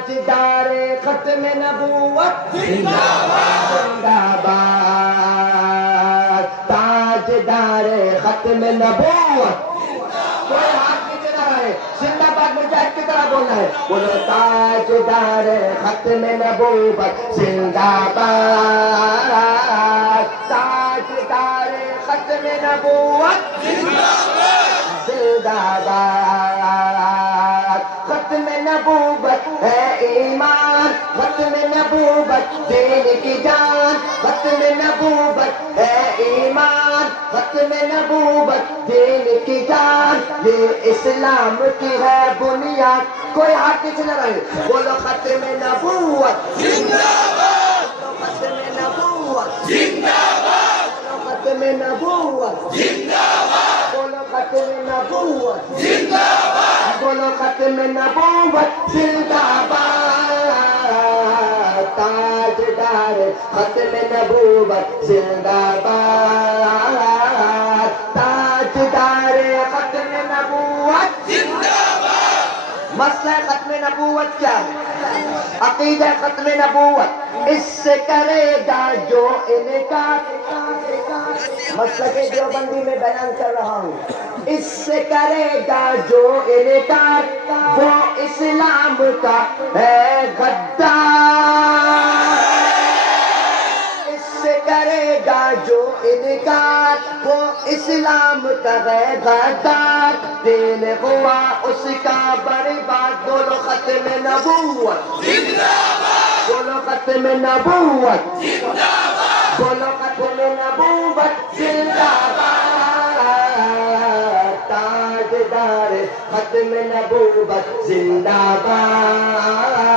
تاجدار ختم نبوت زندہ باد، تاجدار ختم نبوت. کوئی ہاتھ نیچے نہ رہے، زندہ باد مجاہد کی طرح بولنا ہے. بولو تاجدار ختم نبوت زندہ باد، تاجدار ختم نبوت زندہ باد. ختم نبوت ہے ایمان، ختم نبوت دین کی جان، ختم نبوت ہے ایمان، ختم نبوت دین کی جان. یہ اسلام کی ہے بنیاد. کوئی ہاتھ پیچھے نہ رہے. بولو ختم نبوت زندہ باد، بولو ختم نبوت زندہ باد، بولو ختم نبوت زندہ باد، بولو ختم نبوت زندہ باد، بولو ختم نبوت زندہ باد. تاجدار ختم نبوت زندہ باد، تاجدار ختم نبوت زندہ باد. مسئلہ ختم نبوت کیا ہے؟ عقیدہ ختم نبوت. اس سے کرے گا جو انکار، مسلک دیوبندی میں بیان کر رہا ہوں. اس سے کرے گا جو انکار، وہ اسلام کا ہے غدار. اس سے کرے گا جو انکار، وہ اسلام کا ہے غدار. دین ہوا اس کا برباد. بولو ختم نبوت زندہ باد، بولو ختم نبوت زندہ باد، بولو ختم نبوت زندہ باد. تاجدار ختم نبوت زندہ باد.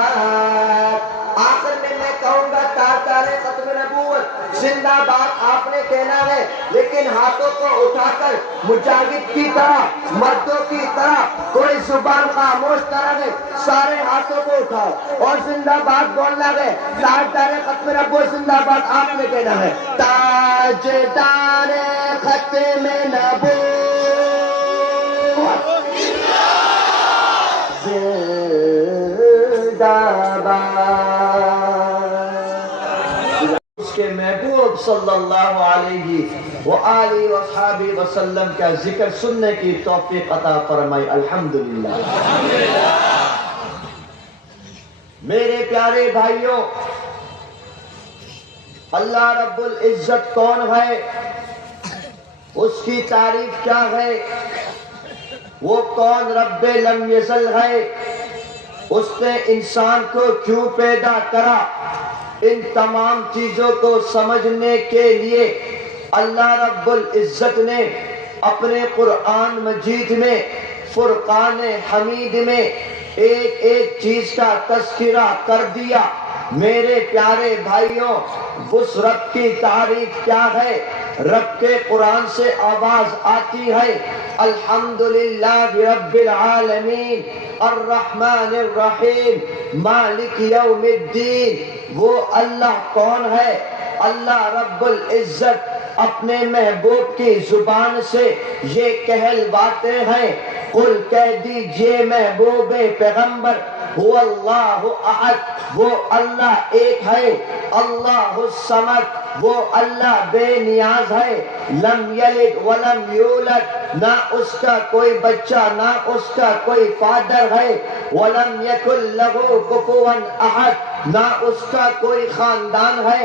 آخر میں کہوں گا تاجدار ختم نبوت زندہ باد آپ نے کہنا ہے، لیکن ہاتھوں کو اٹھا کر مجاہد کی طرح، مردوں کی طرح، کوئی زبان خاموش طرح ہے، سارے ہاتھوں کو اٹھاؤ اور زندہ باد بولنا ہے. تاجدار ختم نبوت زندہ باد آپ نے کہنا ہے. تاجدار ختم نبوت زندہ باد. اس کے محبوب صلی اللہ علیہ وآلہ وصحبہ وسلم کا ذکر سننے کی توفیق عطا فرمائی. الحمدللہ. میرے پیارے بھائیوں، اللہ رب العزت کون ہے؟ اس کی تعریف کیا ہے؟ وہ کون رب لم یزل ہے؟ اس نے انسان کو کیوں پیدا کرا؟ ان تمام چیزوں کو سمجھنے کے لیے اللہ رب العزت نے اپنے قرآن مجید میں فرقان حمید میں ایک ایک چیز کا تذکرہ کر دیا. میرے پیارے بھائیوں، اس رب کی تعریف کیا ہے؟ رب کے قرآن سے آواز آتی ہے الحمدللہ رب العالمین الرحمن الرحیم مالک یوم الدین. وہ اللہ کون ہے؟ اللہ رب العزت اپنے محبوب کی زبان سے یہ کہلواتے ہیں. قل کہہ دیجئے محبوب پیغمبر، هو اللہ احد، وہ اللہ ایک ہے. اللہ الصمد، وہ اللہ بے نیاز ہے. لم یلد ولم یولد، نہ اس کا کوئی بچہ نہ اس کا کوئی فادر ہے. ولم یکن لہ کفوا احد، نہ اس کا کوئی خاندان ہے.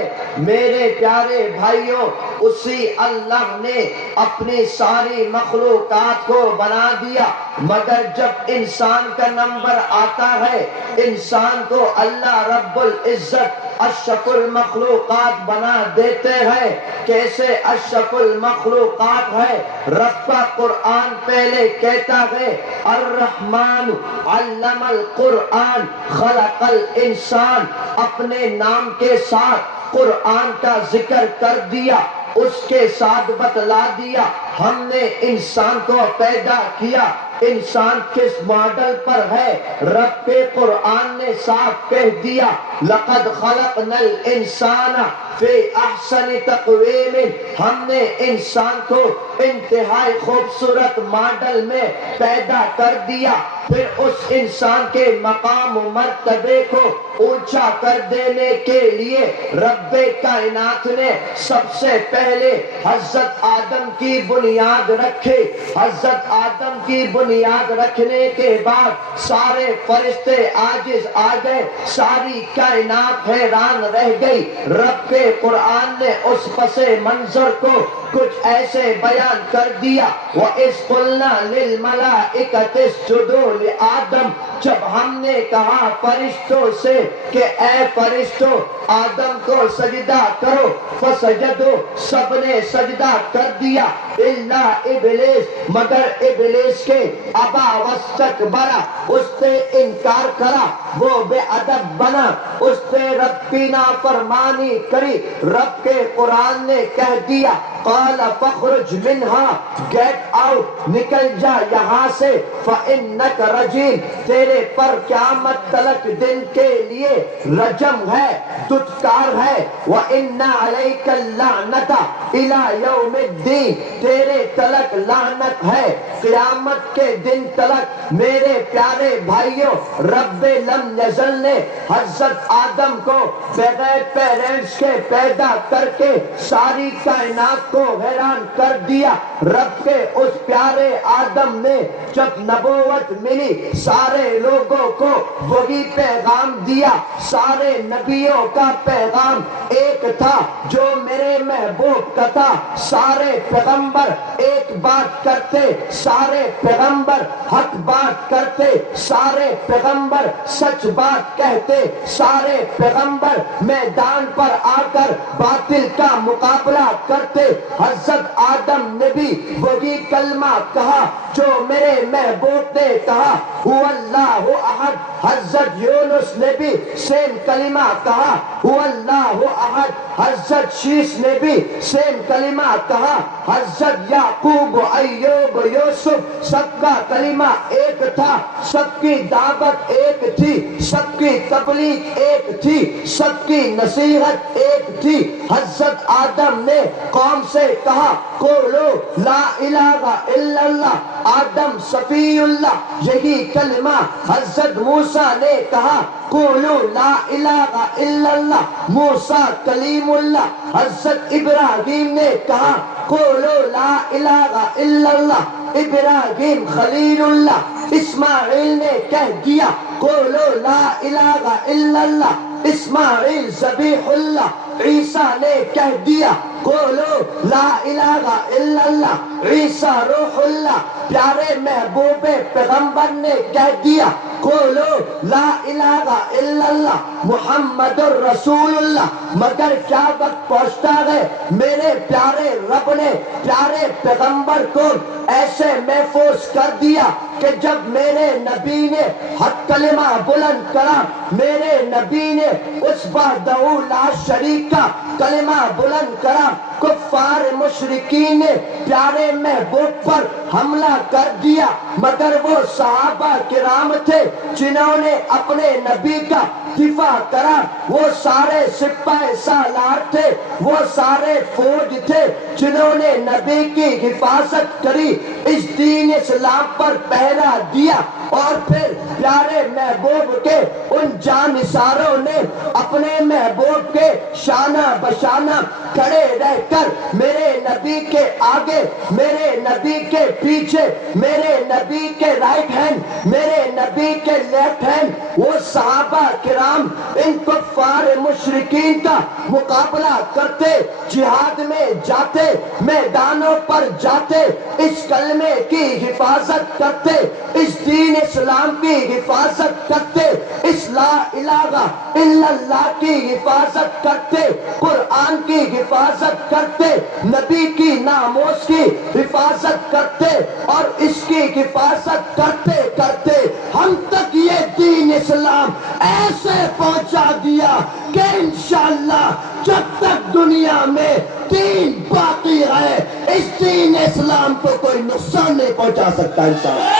میرے پیارے بھائیوں، اسی اللہ نے اپنی ساری مخلوقات کو بنا دیا، مگر جب انسان کا نمبر آتا ہے، انسان کو اللہ رب العزت اشرف المخلوقات بنا دیتے ہیں. کیسے اشرف المخلوقات ہے؟ رب کا قرآن پہلے کہتا ہے الرحمن علم القرآن خلق الانسان. اپنے نام کے ساتھ قرآن کا ذکر کر دیا، اس کے ساتھ بتلا دیا ہم نے انسان کو پیدا کیا. انسان کس ماڈل پر ہے؟ رب کے قرآن نے صاف کہہ دیا لقد خلقنا الانسان فی احسن تقویم. ہم نے انسان کو انتہائی خوبصورت ماڈل میں پیدا کر دیا. پھر اس انسان کے مقام و مرتبے کو اونچا کر دینے کے لیے رب کائنات نے سب سے پہلے حضرت آدم کی بنیاد رکھے. حضرت آدم کی بنیاد رکھنے کے بعد سارے فرشتے عاجز آ گئے, ساری کائنات حیران رہ گئی. رب کے قرآن نے اس پس منظر کو کچھ ایسے بیان کر دیا. وَإِذْ قُلْنَا لِلْمَلَائِكَةِ اسْجُدُوا لِآدَمَ, جب ہم نے کہا فرشتوں سے کہ اے فرشتوں آدم کو سجدہ کرو, فسجدوا, سب نے سجدہ کر دیا, الا ابلیس, مگر ابلیس کے, ابا واستکبر, اس نے انکار کرا, وہ بے ادب بنا, اس نے رب کی نافرمانی کری. رب کے قرآن نے کہہ دیا قال فاخرج منها, گیٹ آؤٹ, نکل جا یہاں سے, فإنک رجیم, تیرے پر قیامت تلک دن کے لیے رجم ہے, دھتکار ہے. وَإِنَّ عَلَيْكَ اللَّعْنَةَ إِلَى يَوْمِ الدِّينِ, تیرے تلک لعنت ہے قیامت کے دن تلک. میرے پیارے بھائیوں, رب لم یزل نے حضرت آدم کو بغیر پیرنٹس کے پیدا کر کے ساری کائنات کو حیران کر دیا. رب کے اس پیارے آدم نے جب نبوت ملی سارے لوگوں کو وہی پیغام دیا. سارے نبیوں کا پیغام ایک تھا جو میرے محبوب کا تھا. سارے پیغمبر ایک بات کرتے, سارے پیغمبر حق بات کرتے, سارے پیغمبر سچ بات کہتے, سارے پیغمبر میدان پر آ کر باطل کا مقابلہ کرتے. حضرت آدم نے بھی وہی کلمہ کہا جو میرے محبوب نے کہا, هو اللہ احد. حضرت یونس نے بھی سیم کلمہ کہا, هو اللہ احد. حضرت شیش نے بھی سیم کلمہ کہا. حضرت یعقوب, ایوب, یوسف, سب کا کلمہ ایک تھا, سب کی دعوت ایک تھی, سب کی تبلیغ ایک تھی, سب کی نصیحت ایک تھی. حضرت آدم نے قوم سے کہا قولوا لا الہ الا اللہ, آدم صفی اللہ, یہی کلمہ. حضرت موسیٰ نے کہا قولوا لا الہ الا اللہ, موسیٰ کلیم اللہ. حضرت ابراہیم نے کہا قولوا لا الہ الا اللہ, ابراہیم خلیل اللہ. اسماعیل نے کہہ دیا قولوا لا الہ الا اللہ, اسماعیل ذبیح اللہ. عیسیٰ نے کہہ دیا قولوا لا الہ الا اللہ, عیسیٰ روح اللہ. پیارے محبوب پیغمبر نے کہہ دیا قولوا لا الہ الا اللہ, محمد الرسول اللہ. مگر کیا وقت پہنچتا ہے, میرے پیارے رب نے پیارے پیغمبر کو ایسے محفوظ کر دیا کہ جب میرے نبی نے حق کلمہ بلند کرا, میرے نبی نے اس وحدہ لا شریک کا کلمہ بلند کرا, کفار مشرکین نے پیارے محبوب پر حملہ کر دیا. مگر وہ صحابہ کرام تھے جنہوں نے اپنے نبی کا دفاع کرا. وہ سارے سپاہ سالار تھے, وہ سارے فوج تھے جنہوں نے نبی کی حفاظت کری, اس دین اسلام پر پہرا دیا. اور پھر پیارے محبوب کے ان جانثاروں نے اپنے محبوب کے شانہ بشانہ کھڑے رہ کر میرے نبی کے آگے, میرے نبی کے پیچھے, میرے نبی کے رائٹ ہینڈ, میرے نبی کے لیفٹ ہینڈ, وہ صحابہ کرام ان کفار مشرکین کا مقابلہ کرتے, جہاد میں جاتے, میدانوں پر جاتے, اس کلمے کی حفاظت کرتے, اس دین اسلام کی حفاظت کرتے, اس لا الہ الا اللہ کی حفاظت کرتے, قرآن کی حفاظت کرتے, نبی کی ناموس کی حفاظت کرتے, اور اس کی حفاظت کرتے کرتے ہم تک یہ دین اسلام ایسے پہنچا دیا کہ انشاءاللہ جب تک دنیا میں دین باقی ہے اس دین اسلام کو کوئی نقصان نہیں پہنچا سکتا انشاءاللہ.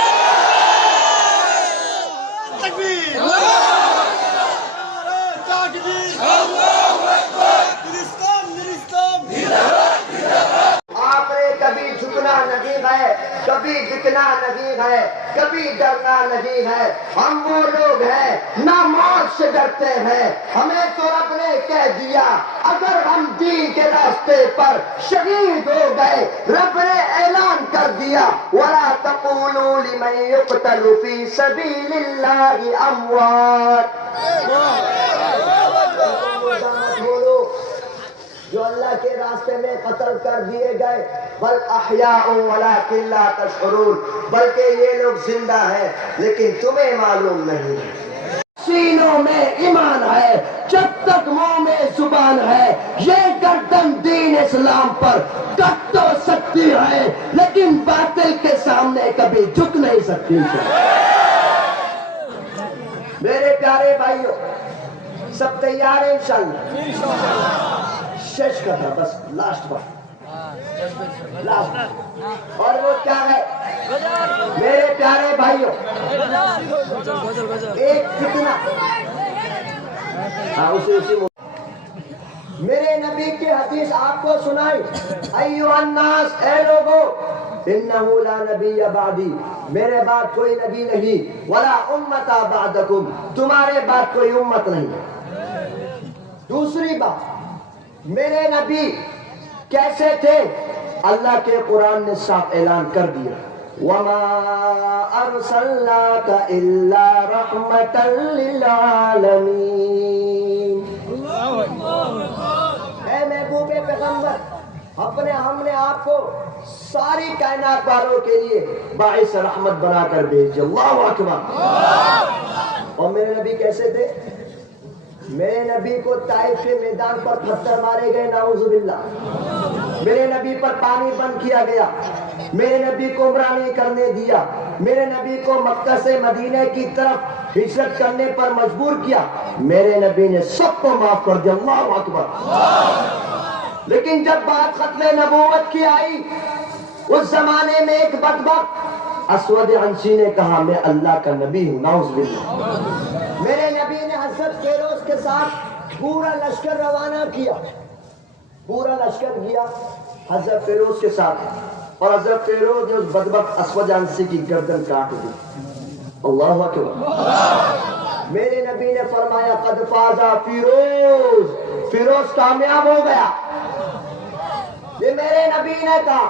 آپ نے کبھی جھکنا نہیں ہے, کبھی بکنا نہیں ہے, کبھی کبھی ڈرنا نہیں ہے. ہم وہ لوگ ہیں نہ موت سے ڈرتے ہیں. ہمیں تو رب نے کہہ دیا اگر ہم دین کے راستے پر شہید ہو گئے, رب نے اعلان کر دیا وَلَا تَقُولُوا لِمَن يُقْتَلُ فِي سَبِيلِ اللَّهِ أَمْوَاتٌ. جو اللہ کے راستے میں قتل کر دیے گئے, بل احیاء ولکن لا تشعرون, بلکہ یہ لوگ زندہ ہیں لیکن تمہیں معلوم نہیں. سینوں میں ایمان ہے جب تک منہ میں زبان ہے. یہ گردن دین اسلام پر کٹ تو سکتی ہے لیکن باطل کے سامنے کبھی جھک نہیں سکتی. میرے پیارے بھائیوں, سب تیار ہیں انشاءاللہ؟ شش کا تھا بس, لاسٹ بار لاسٹ. اور وہ کیا ہے میرے پیارے بھائیوں, ایک فتنہ. میرے نبی کی حدیث آپ کو سنائی, ایھا الناس, اے لوگو, انہ لا نبی بعدی, میرے بعد کوئی نبی نہیں, ولا امت بعدکم, تمہارے بعد کوئی امت نہیں. دوسری بات, میرے نبی کیسے تھے؟ اللہ کے قرآن نے صاف اعلان کر دیا وَمَا أَرْسَلْنَاكَ إِلَّا رَحْمَةً لِّلْعَالَمِينَ. اے محبوب پیغمبر, ہم نے آپ کو ساری کائنات والوں کے لیے باعث رحمت بنا کر بھیجا. اللہ اکبر. اور میرے نبی کیسے تھے؟ میرے نبی کو طائف کے میدان پر پتھر مارے گئے, نعوذ باللہ. میرے نبی پر پانی بند کیا گیا. میرے نبی کو عمرہ نہیں کرنے دیا. میرے نبی کو مکہ سے مدینہ کی طرف ہجرت کرنے پر مجبور کیا. میرے نبی نے سب کو معاف کر دیا. اللہ اکبر. لیکن جب بات ختم نبوت کی آئی, اس زمانے میں ایک بدبخت اسود عنسی نے کہا میں اللہ کا نبی ہوں. نعوذ باللہ. میرے نبی نے حضرت فیروز کے ساتھ پورا لشکر روانہ کیا. پورا لشکر گیا حضرت فیروز کے ساتھ, اور حضرت فیروز نے اس بدبخت اسود عنسی کی گردن کاٹ دی. اللہ اکبر. میرے نبی نے فرمایا قد فاز فیروز, فیروز کامیاب ہو گیا. یہ میرے نبی نے کہا.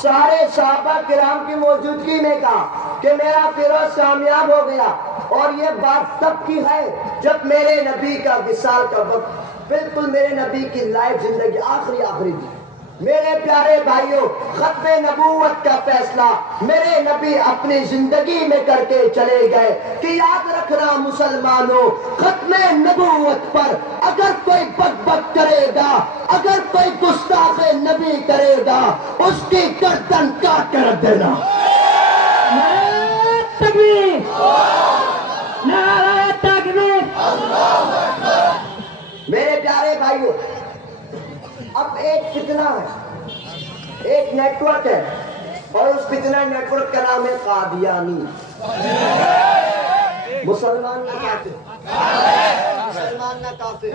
سارے صحابہ کرام کی موجودگی میں کہا کہ میرا فیروز کامیاب ہو گیا. اور یہ بات تب کی ہے جب میرے نبی کا وصال کا وقت بالکل میرے نبی کی لائف زندگی آخری تھی. میرے پیارے بھائیوں, ختم نبوت کا فیصلہ میرے نبی اپنی زندگی میں کر کے چلے گئے کہ یاد رکھنا مسلمانوں, ختم نبوت پر اگر کوئی بک کرے گا, اگر کوئی گستاخ نبی کرے گا, اس کی گردن کاٹ کر رکھ دینا. میرے پیارے بھائیوں, اب ایک فتنہ ہے, ایک نیٹ ورک ہے, اور اس فتنہ نیٹ ورک کا نام ہے قادیانی. مسلمان نہ کافر, مسلمان نہ کافر.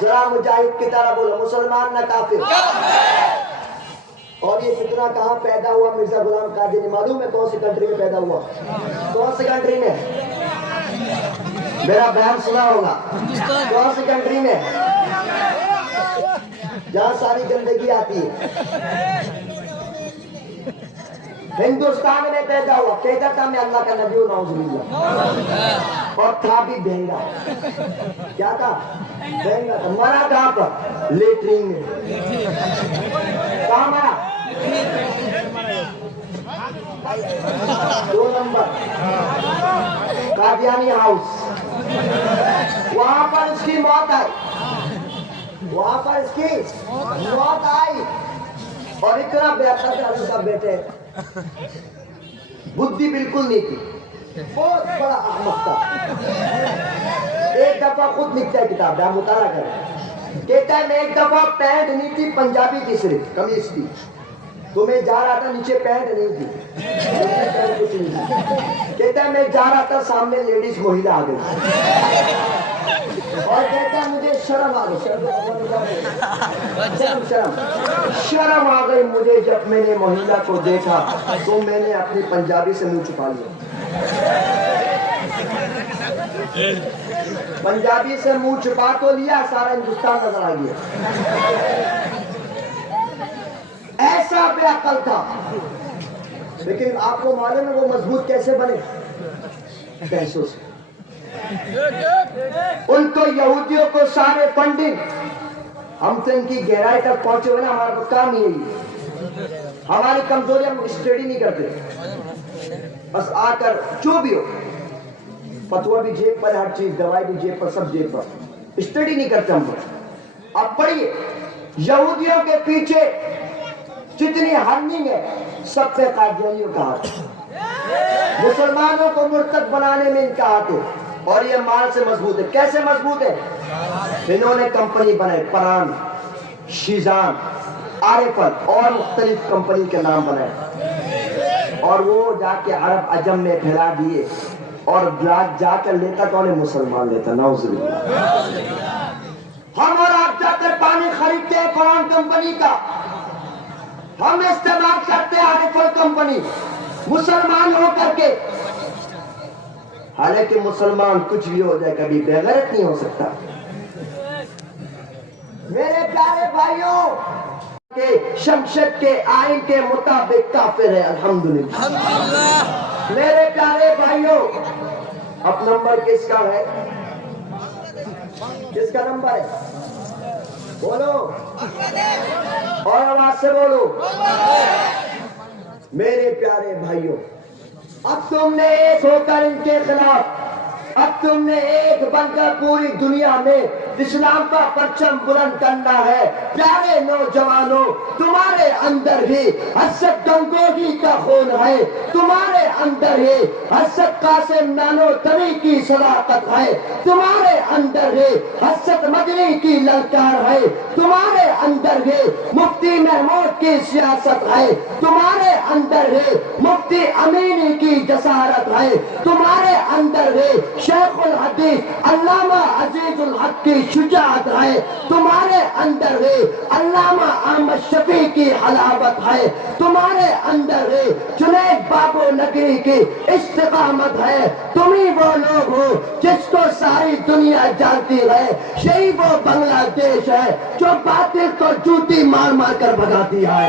ذرا مجاہد کی طرح بولو, مسلمان نہ کافر. اور یہ فتنہ کہاں پیدا ہوا؟ مرزا غلام قادیانی. معلوم ہے کون سی کنٹری میں پیدا ہوا؟ کون سی کنٹری میں؟ میرا بیان سنا ہوگا. کون سی کنٹری میں؟ جہاں ساری گندگی آتی ہے. ہندوستان میں پیدا ہوا. کہتا تھا میں اللہ کا نبی ہوں, نعوذ باللہ. اور تھا بھی بہنگا. کیا تھا؟ بہنگا تھا. مرا کہاں پر؟ لیٹرین میں. کہاں مرا؟ 2 نمبر قادیانی ہاؤس. وہاں پر اس کی موت آئی. وہاں پر اس کی موت آئی. اور اتنا بہتر تھا اس کا بیٹے, بدھی بالکل نہیں تھی, بہت بڑا احمق تھا. ایک دفعہ خود لکھتا ہے کتاب, آپ مطالعہ کریں. کہتا ہے میں ایک دفعہ پینٹ نہیں تھی, پنجابی کی صرف قمیص تھی, تو میں جا رہا تھا, نیچے پینٹ نہیں تھی. کہتا ہے میں جا رہا تھا, سامنے لیڈیز مہیلا آ گئی, اور کہتا ہے مجھے شرم آ گئی. شرم آ گئی مجھے جب میں نے مہیلا کو دیکھا, تو میں نے اپنی پنجابی سے منہ چھپا لیا. پنجابی سے منہ چھپا تو لیا، سارا ہندوستان نظر آ گیا. ایسا بے عقل تھا. لیکن آپ کو معلوم ہے وہ مضبوط کیسے بنے؟ پیسوں سے. ان کو یہودیوں کو سارے فنڈنگ، ہم تو ان کی گہرائی تک پہنچے ہوئے نا، ہمارا کام یہی ہے. ہماری کمزوری ہم اسٹڈی نہیں کرتے، بس آ کر جو بھی ہو، فتویٰ بھی جیب پر، ہر چیز، دوائی بھی جیب پر، سب جیب پر. اسٹڈی نہیں کرتے ہم لوگ. اب پڑھیے، یہودیوں کے پیچھے جتنی ہرننگ ہے سب پہ قادیانیوں کا ہاتھ. مسلمانوں کو مرتد بنانے میں ان کا ہاتھ ہے، اور یہ مال سے مضبوط ہے. کیسے مضبوط ہے؟ انہوں نے کمپنی بنائے، پران، شیزان، آرفل اور مختلف کمپنی کے نام بنائے، اور وہ جا کے عرب عجم میں پھیلا دیے. اور جا کر لیتا کون ہے؟ مسلمان لیتا. نعوذ باللہ. ہم اور آپ جا کر پانی خریدتے ہیں پران کمپنی کا، ہم استعمال کرتے ہیں آرفل کمپنی، مسلمان ہو کر کے. حالانکہ مسلمان کچھ بھی ہو جائے کبھی بے غیرت نہیں ہو سکتا. میرے پیارے بھائیوں، کہ شمشد کے آئین کے مطابق کافر ہے. الحمدللہ. میرے پیارے بھائیوں، اب نمبر کس کا ہے؟ کس کا نمبر ہے؟ بولو اور آواز سے بولو. میرے پیارے بھائیوں، اب تم نے ایک ہو کر ان کے خلاف، اب تم نے ایک بن کر پوری دنیا میں اسلام کا پرچم بلند کرنا ہے. پیارے نوجوانوں، تمہارے اندر ہی حضرت گنگوہی کا خون ہے، تمہارے اندر ہی حضرت قاسم نانوتوی کی صداقت ہے، تمہارے اندر ہی حضرت مدنی کی للکار ہے، تمہارے اندر ہی مفتی محمود کی سیاست ہے، تمہارے اندر ہی مفتی امینی کی جسارت ہے، تمہارے اندر ہی شیخ الحدیث علامہ عزیز الحق کی شجاعت ہے، تمہارے اندر ہی علامہ احمد شفیع کی حلاوت ہے، تمہارے اندر ہی جنید بابو نگری کی استقامت ہے. تم ہی وہ لوگ ہو جس کو ساری دنیا جانتی ہے. یہی وہ بنگلہ دیش ہے جو باطل کو جوتی مار مار کر بھگاتی ہے.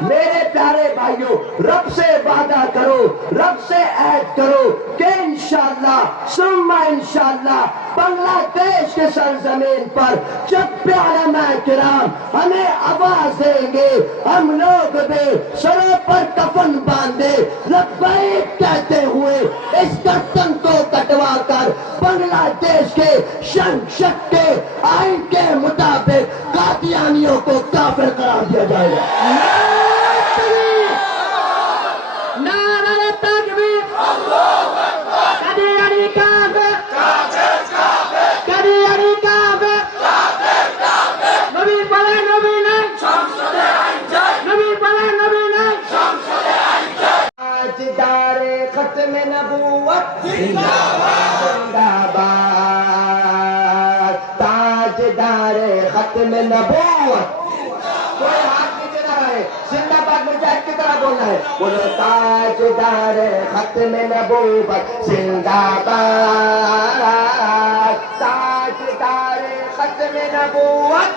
میرے پیارے بھائیوں، رب سے وعدہ کرو، رب سے عہد کرو کہ انشاءاللہ ثم انشاءاللہ بنگلہ دیش کے سرزمین پر جب بھی علماء کرام ہمیں آواز دیں گے، ہم لوگ بھی سروں پر کفن باندھے لبیک کہتے ہوئے اس گردن کو کٹوا کر بنگلہ دیش کے شمشد کے آئین کے مطابق قادیانیوں کو کافر قرار دیا جائے گا. ختم نبوت زندہ باد، تاجدار ختم نبوت. کوئی ہاتھ نیچے نہ رہے، زندہ باد مجاہد کی طرح بولنا ہے. بولو تاجدار ختم نبوت زندہ باد، تاجدار ختم نبوت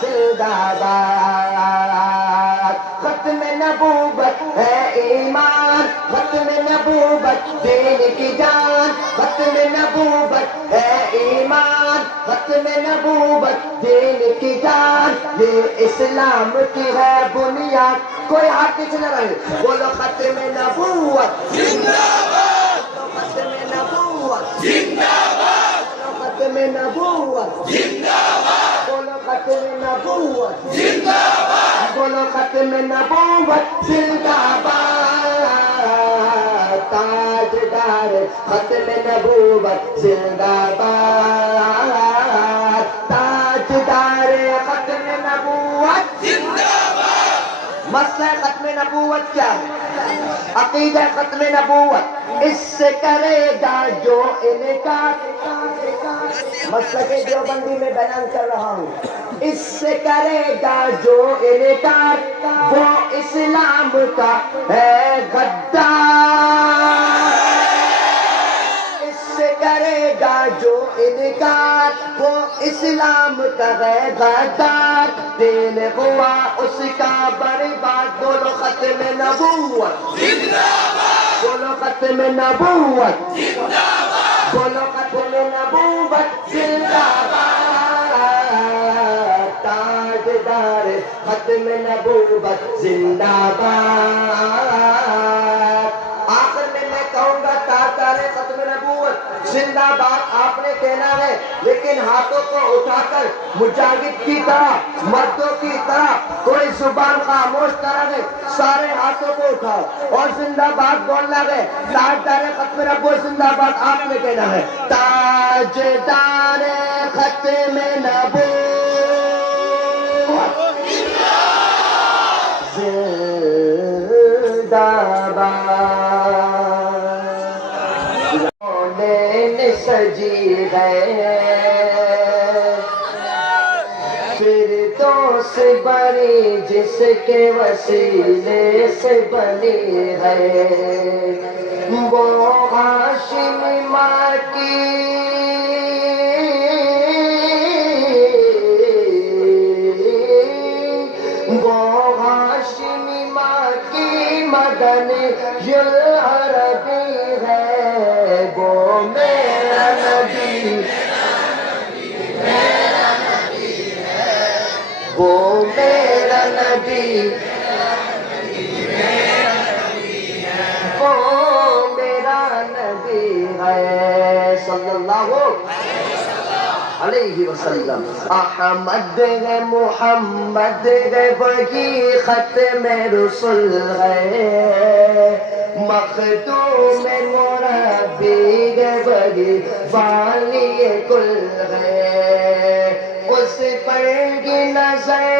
زندہ باد. ختم نبوت ہے ایمان، ختم نبوت دین کی جان، ختم نبوت ہے ایمان، ختم نبوت دین کی جان. یہ اسلام کی ہے بنیاد. کوئی ہاتھ پیچھے نہ رہے. بولو ختم نبوت زندہ باد، ختم نبوت زندہ باد، ختم نبوت زندہ باد. بولو ختم نبوت زندہ باد، بولو ختم نبوت زندہ باد. تاجدار ختم نبوت زندہ باد، تاجدار ختم نبوت زندہ باد. مسئلہ ختم نبوت کیا ہے؟ عقیدہ ختم نبوت. اس سے کرے گا جو انکار، مسئلہ دیوبندی میں بیان کر رہا ہوں. اس سے کرے گا جو انکار وہ اسلام کا ہے غدار، اس سے کرے گا جو انکار وہ اسلام کا ہے غدار، دین ہوا اس کا برباد، بولو ختم نبوت زندہ باد، بولو ختم نبوت زندہ باد، بولو ختم نبوت زندہ باد، تاجدار ختم نبوت زندہ باد۔ آخر میں کہوں گا تاجدار ختم نبوت زندہ باد آپ نے کہنا ہے، لیکن ہاتھوں کو اٹھا کر مجاہد کی طرح، مردوں کی طرح کوئی زبان خاموش نہ رہے، سارے ہاتھوں کو اٹھاؤ اور زندہ باد بولنا ہے۔ تاجدار ختم نبوت زندہ باد آپ نے کہنا ہے، تاجدار ختم نبوت زندہ باد، سجی ہے فردوس بنی جس کے وسیلے سے بنی ہے، وہ ہاشمی ماں کی مدنی العربی ہے، وہ میرا نبی، وہ میرا نبی، وہ میرا نبی ہے، صلی اللہ علیہ وسلم۔ احمد ہے محمد ہے وہی ختم رسول ہے، مخدوم مربی ہے وہی والی کل ہے، اس پر کی نظر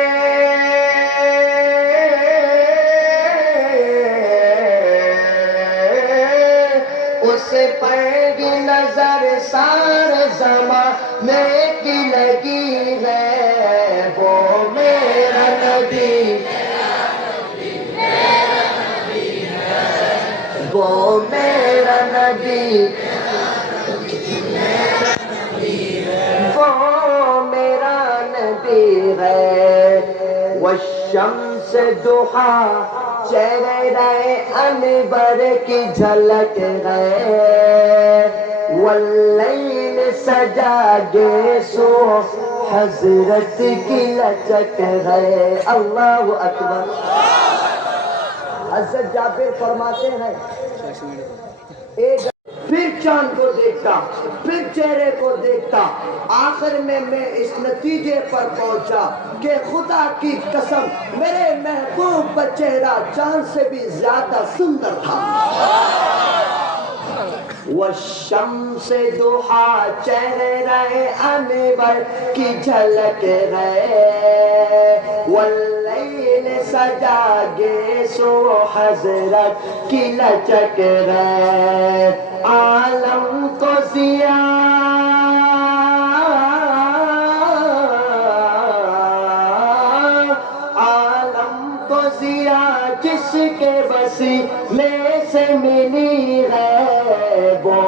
اس پر کی نظر سارے زمانے کی لگی ہے، وہ میرا نبی، وہ میرا نبی، وہ میرا نبی ہے، والشمس ضحا چہرہ انور کی جھلک ہے، واللیل سجا گے سو حضرت کی لچک ہے، اللہ اکبر۔ حضرت جابر فرماتے ہیں ایک پھر چاند کو دیکھتا، پھر چہرے کو دیکھتا، آخر میں اس نتیجے پر پہنچا کہ خدا کی قسم میرے محبوب کا چہرہ چاند سے بھی زیادہ سندر تھا۔ والشمس ضحا چہرہ انور کی جھلک ہے، واللیل سجا گے سو حضرت کی لچک ہے، عالم کو ضیاء جس کے وسیلے سے ملی ہے، وہ